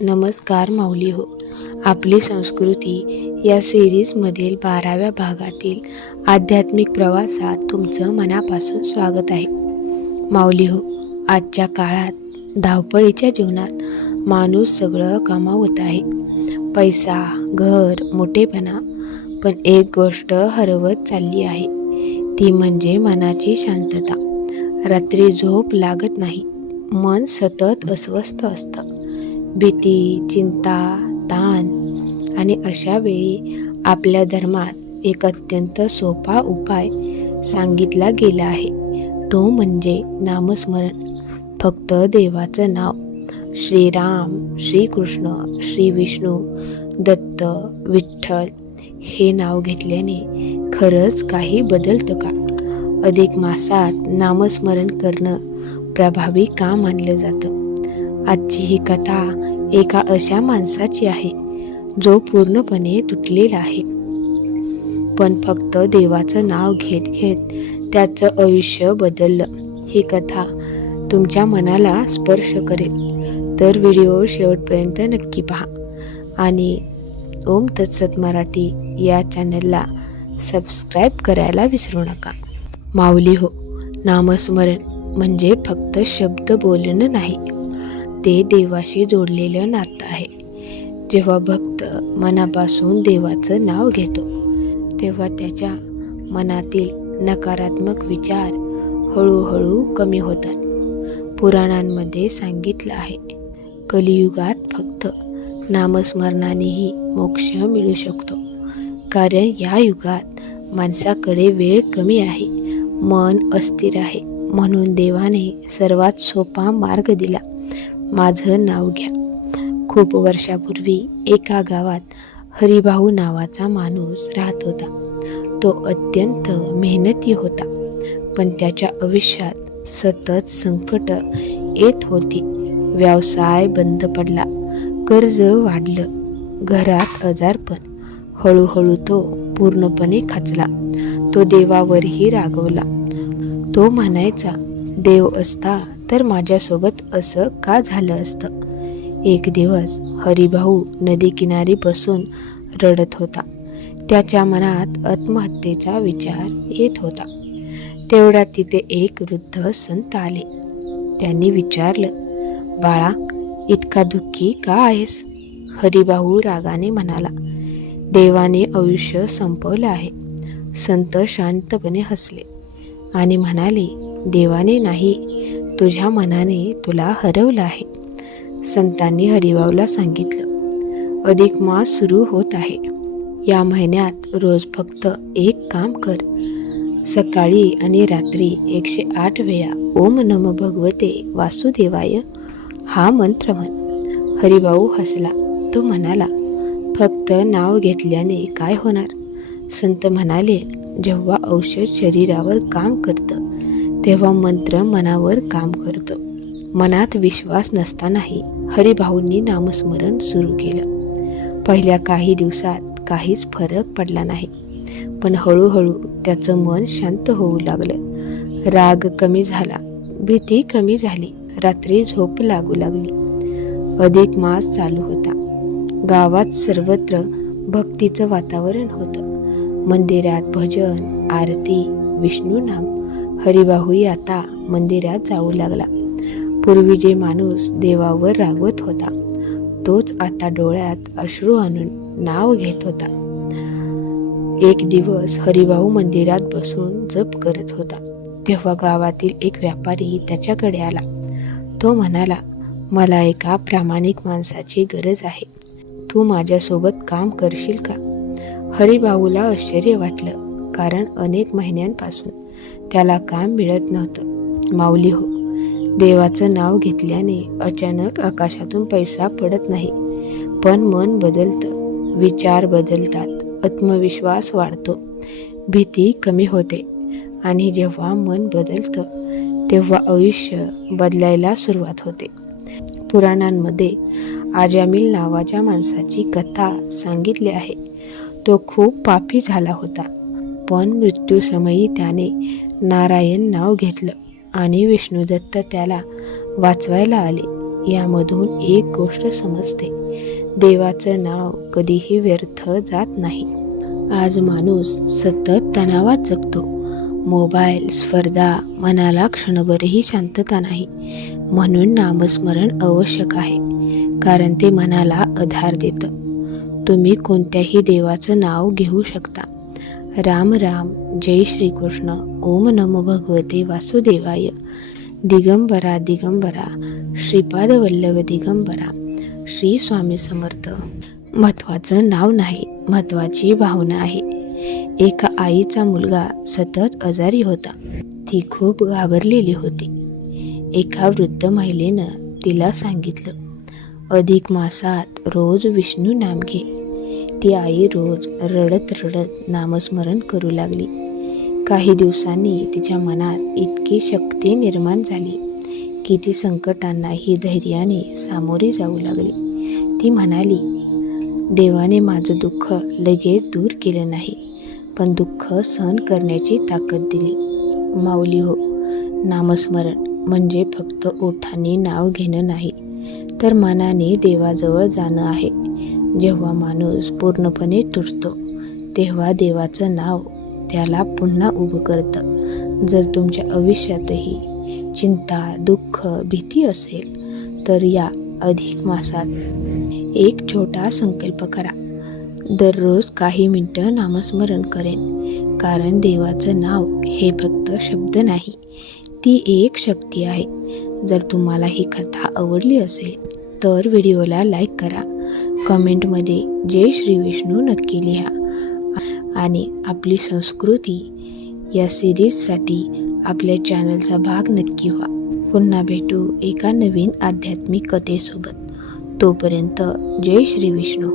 नमस्कार माऊली हो. आपली संस्कृती या सिरीजमधील 12व्या भागातील आध्यात्मिक प्रवासात तुमचं मनापासून स्वागत आहे. माऊली हो, आजच्या काळात धावपळीच्या जीवनात माणूस सगळं कमावत आहे. पैसा, घर, मोठेपणा, पण एक गोष्ट हरवत चालली आहे, ती म्हणजे मनाची शांतता. रात्री झोप लागत नाही, मन सतत अस्वस्थ असतं. भीती, चिंता, ताण आणि अशा वेळी आपल्या धर्मात एक अत्यंत सोपा उपाय सांगितला गेला आहे, तो म्हणजे नामस्मरण. फक्त देवाचं नाव, श्रीराम, श्रीकृष्ण, श्री विष्णू, दत्त, विठ्ठल हे नाव घेतल्याने खरंच काही बदलतं का? अधिक मासात नामस्मरण करणं प्रभावी का मानलं जातं? आजची ही कथा एका अशा माणसाची आहे जो पूर्णपणे तुटलेला आहे, पण फक्त देवाचं नाव घेत घेत त्याचं आयुष्य बदललं. ही कथा तुमच्या मनाला स्पर्श करेल, तर व्हिडिओ शेवटपर्यंत नक्की पहा आणि ओम तत्सत मराठी या चॅनलला सबस्क्राईब करायला विसरू नका. माऊली हो, नामस्मरण म्हणजे फक्त शब्द बोलणं नाही, ते देवाशी जोडलेलं नातं आहे. जेव्हा भक्त मनापासून देवाचं नाव घेतो, तेव्हा त्याच्या मनातील नकारात्मक विचार हळूहळू कमी होतात. पुराणांमध्ये सांगितलं आहे, कलियुगात फक्त नामस्मरणानेही मोक्ष मिळू शकतो. कारण या युगात माणसाकडे वेळ कमी आहे, मन अस्थिर आहे. म्हणून देवाने सर्वात सोपा मार्ग दिला, माझं नाव घ्या. खूप वर्षापूर्वी एका गावात हरिभाऊ नावाचा माणूस राहत होता. तो अत्यंत मेहनती होता, पण त्याच्या आयुष्यात सतत संकट येत होती. व्यवसाय बंद पडला, कर्ज वाढलं, घरात आजारपण. हळूहळू तो पूर्णपणे खचला. तो देवावरही रागवला. तो म्हणायचा, देव असता तर माझ्यासोबत असं का झालं असतं? एक दिवस हरिभाऊ नदीकिनारी बसून रडत होता. त्याच्या मनात आत्महत्येचा विचार येत होता. तेवढ्यात तिथे एक वृद्ध संत आले. त्यांनी विचारलं, बाळा, इतका दुःखी का आहेस? हरिभाऊ रागाने म्हणाला, देवाने आयुष्य संपवलं आहे. संत शांतपणे हसले आणि म्हणाले, देवाने नाही, तुझ्या मनाने तुला हरवलं आहे. संतांनी हरिभाऊला सांगितलं, अधिक मास सुरू होत आहे. या महिन्यात रोज फक्त एक काम कर, सकाळी आणि रात्री 108 वेळा ओम नमो भगवते वासुदेवाय हा मंत्र म्हण. हरिभाऊ हसला. तो म्हणाला, फक्त नाव घेतल्याने काय होणार? संत म्हणाले, जेव्हा औषध शरीरावर काम करतं, तेव्हा मंत्र मनावर काम करतो. मनात विश्वास नसतानाही हरिभाऊंनी नामस्मरण सुरू केलं. पहिल्या काही दिवसात काहीच फरक पडला नाही, पण हळूहळू त्याचं मन शांत होऊ लागलं. राग कमी झाला, भीती कमी झाली, रात्री झोप लागू लागली. अधिक मास चालू होता. गावात सर्वत्र भक्तीचं वातावरण होतं. मंदिरात भजन, आरती, विष्णू नाम. हरिभाऊही आता मंदिरात जाऊ लागला. पूर्वी जे माणूस देवावर रागवत होता, तोच आता डोळ्यात अश्रू आणून नाव घेत होता. एक दिवस हरिभाऊ मंदिरात बसून जप करत होता. तेव्हा गावातील एक व्यापारी त्याच्याकडे आला. तो म्हणाला, मला एका प्रामाणिक माणसाची गरज आहे. तू माझ्यासोबत काम करशील का? हरिभाऊला आश्चर्य वाटलं, कारण अनेक महिन्यांपासून त्याला काम मिळत नव्हतं. माऊली हो, देवाचं नाव घेतल्याने अचानक आकाशातून पैसा पडत नाही, पण मन बदलतं, विचार बदलतात, आत्मविश्वास वाढतो, भीती कमी होते. आणि जेव्हा मन बदलतं, तेव्हा आयुष्य बदलायला सुरुवात होते. पुराणांमध्ये आजामिल नावाच्या माणसाची कथा सांगितली आहे. तो खूप पापी झाला होता, पण मृत्यूसमयी त्याने नारायण नाव घेतलं आणि विष्णुदत्त त्याला वाचवायला आले. यामधून एक गोष्ट समजते, देवाचं नाव कधीही व्यर्थ जात नाही. आज माणूस सतत तणावात जगतो. मोबाईल, स्पर्धा, मनाला क्षणभरही शांतता नाही. म्हणून नामस्मरण आवश्यक आहे, कारण ते मनाला आधार देतं. तुम्ही कोणत्याही देवाचं नाव घेऊ शकता. राम राम, जय श्रीकृष्ण, ओम नमो भगवते वासुदेवाय, दिगंबरा दिगंबरा, श्रीपाद वल्लभ दिगंबरा, श्री स्वामी समर्थ. महत्त्वाचं नाव नाही, महत्त्वाची भावना आहे. एका आईचा मुलगा सतत आजारी होता. ती खूप घाबरलेली होती. एका वृद्ध महिलेनं तिला सांगितलं, अधिक मासात रोज विष्णू नाम घे. ती आई रोज रडत रडत नामस्मरण करू लागली. काही दिवसांनी तिच्या मनात इतकी शक्ती निर्माण झाली की ती संकटांनाही धैर्याने सामोरी जाऊ लागली. ती म्हणाली, देवाने माझं दुःख लगेच दूर केलं नाही, पण दुःख सहन करण्याची ताकद दिली. माऊली हो, नामस्मरण म्हणजे फक्त ओठांनी नाव घेणं नाही, तर मनाने देवाजवळ जाणं आहे. जेव्हा माणूस पूर्णपणे तुटतो, तेव्हा देवाचं नाव त्याला पुन्हा उभं करतं. जर तुमच्या आयुष्यातही चिंता, दुःख, भीती असेल, तर या अधिक मासात एक छोटा संकल्प करा. दररोज काही मिनिटं नामस्मरण करेन, कारण देवाचं नाव हे फक्त शब्द नाही, ती एक शक्ती आहे. जर तुम्हाला ही कथा आवडली असेल तर व्हिडिओला लाईक करा, कमेंटमध्ये जय श्री विष्णू नक्की लिहा आणि आपली संस्कृती या सिरीजसाठी आपल्या चॅनलचा भाग नक्की व्हा. पुन्हा भेटू एका नवीन आध्यात्मिक कथेसोबत. तोपर्यंत जय श्री विष्णू.